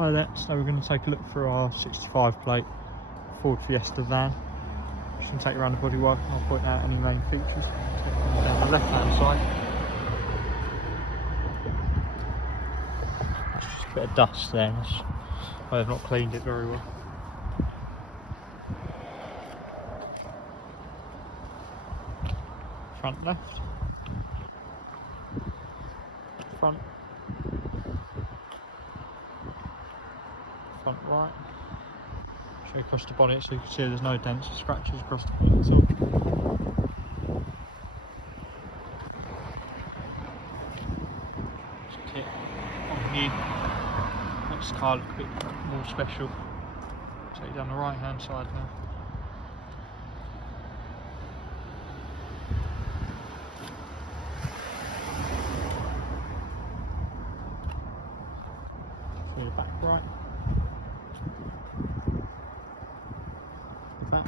Hi there, so we're going to take a look through our 65 plate Ford Fiesta van. Just going to take you around the bodywork and I'll point out any main features. Take them down the left hand side. Just a bit of dust there, that's why I've not cleaned it very well. Front left, front right. Show you across the bonnet so you can see there's no dents or scratches across the bonnet at all. Just kit on new. Makes the car look a bit more special. Take you down the right hand side now. See the back right. That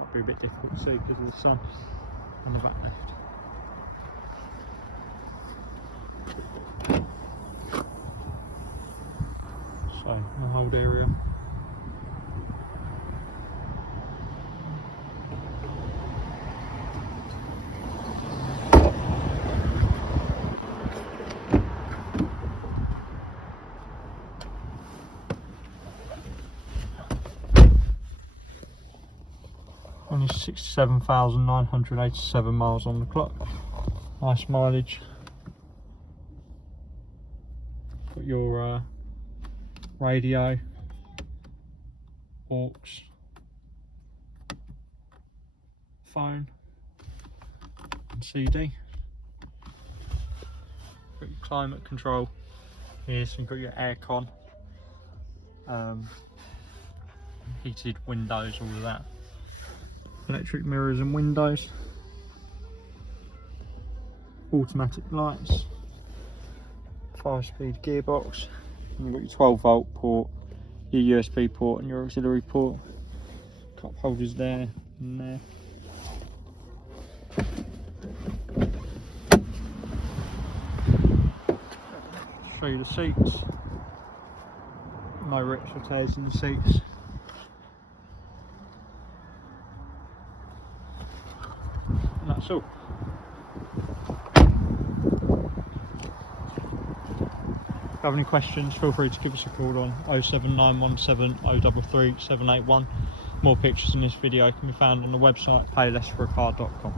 might be a bit difficult to see because of the sun on the back left. So the hold area. Only 67,987 miles on the clock. Nice mileage. Got your radio, aux, phone, and CD. Got your climate control here, so you've got your aircon, heated windows, all of that. Electric mirrors and windows, automatic lights, 5-speed gearbox, and you've got your 12-volt port, your USB port and your auxiliary port, cup holders there and there. Show you the seats, no rips or tears in the seats. And that's all. If you have any questions, feel free to give us a call on 07917 033 781. More pictures in this video can be found on the website paylessforacar.com.